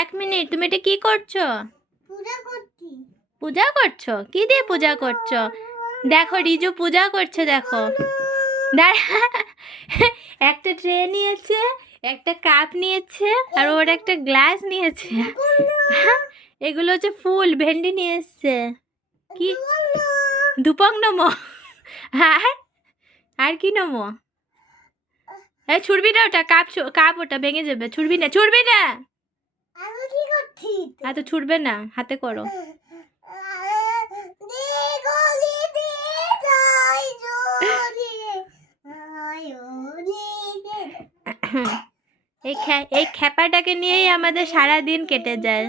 এক মিনিট, তুমি এটা কি করছো? পূজা করছো? কি দিয়ে পূজা করছো? দেখো রিজু পূজা করছে, দেখো। একটা ট্রে নিয়েছে, একটা কাপ নিয়েছে, আর ওর একটা গ্লাস নিয়েছে। এগুলো হচ্ছে ফুল, ভেন্ডি নিয়ে এসছে। কি ধূপক নমো? আর কি নমো? এই ছুড়বি না ওটা, কাপ ওটা ভেঙে যাবে। ছুড়বি না, ছুড়বি না। এত ছুটবে না, হাতে করো। এই খ্যাপাটাকে নিয়েই আমাদের সারা দিন কেটে যায়।